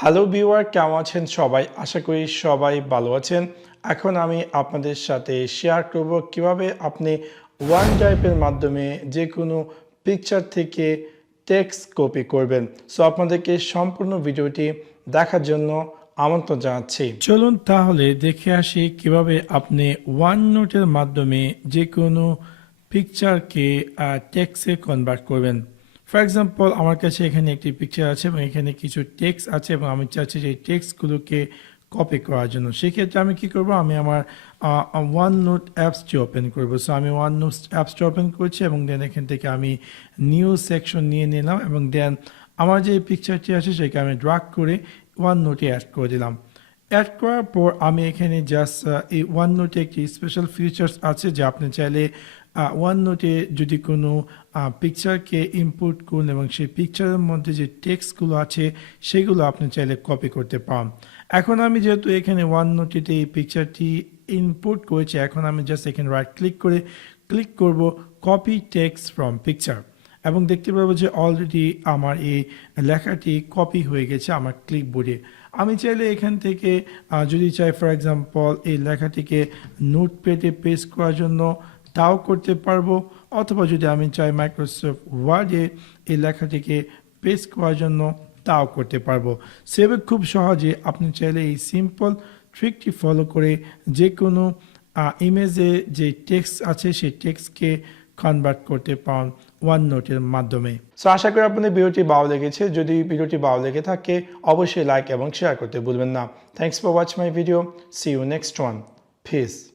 Hello viewer, কেমন আছেন সবাই? আশা করি সবাই ভালো আছেন। এখন আমি আপনাদের সাথে শেয়ার করব কিভাবে আপনি OneDrive-এর মাধ্যমে যে কোনো পিকচার থেকে টেক্সট কপি করবেন। সো আপনাদেরকে সম্পূর্ণ ভিডিওটি দেখার জন্য আমন্ত্রণ জানাচ্ছি। চলুন তাহলে দেখে আসি কিভাবে আপনি OneNote-এর মাধ্যমে যে কোনো পিকচারকে টেক্সটে কনভার্ট করবেন। ফর এক্সাম্পল, আমার কাছে এখানে একটি পিকচার আছে এবং এখানে কিছু টেক্সট আছে এবং আমি চাচ্ছি যে এই টেক্সটগুলোকে কপি করার জন্য। সেক্ষেত্রে আমি কি করব, আমি আমার OneNote অ্যাপসটি ওপেন করব। সো আমি OneNote অ্যাপসটি ওপেন করছি এবং দেন এখান থেকে আমি নিউ সেকশন নিয়ে নিলাম এবং দেন আমার যে পিকচারটি আছে সেটাকে আমি ড্র্যাগ করে OneNote-এ অ্যাড করে দিলাম। অ্যাড করার পর আমি এখানে জাস্ট এই OneNote-এ একটি স্পেশাল ফিচার্স আছে যে আপনি চাইলে OneNote-এ যদি কোনো পিকচারকে ইম্পোর্ট করুন এবং সেই পিকচারের মধ্যে যে টেক্সটগুলো আছে সেগুলো আপনি চাইলে কপি করতে পারেন। এখন আমি যেহেতু এখানে OneNote-তে এই পিকচারটি ইম্পোর্ট করেছি, এখন আমি জাস্ট এখানে রাইট ক্লিক করব কপি টেক্সট ফ্রম পিকচার এবং দেখতে পাবো যে অলরেডি আমার এই লেখাটি কপি হয়ে গেছে আমার ক্লিপবোর্ডে। আমি চাইলে এখান থেকে যদি চাই ফর এক্সাম্পল এই লেখাটিকে নোটপ্যাডে পেস্ট করার জন্য তাও করতে পারবো, অথবা যদি আমি চাই মাইক্রোসফট ওয়ার্ডে এই লেখাটিকে পেস্ট করার জন্য তাও করতে পারবো। সেভাবে খুব সহজে আপনি চাইলে এই সিম্পল ট্রিকটি ফলো করে যে কোনো ইমেজে যে টেক্সট আছে সেই টেক্সটকে কনভার্ট করতে পারেন OneNote-এর মাধ্যমে। সো আশা করি আপনাদের ভিডিওটি ভালো লেগেছে। যদি ভিডিওটি ভালো লেগে থাকে অবশ্যই লাইক এবং শেয়ার করতে ভুলবেন না। Thanks for watch my video. See you next one. Piece.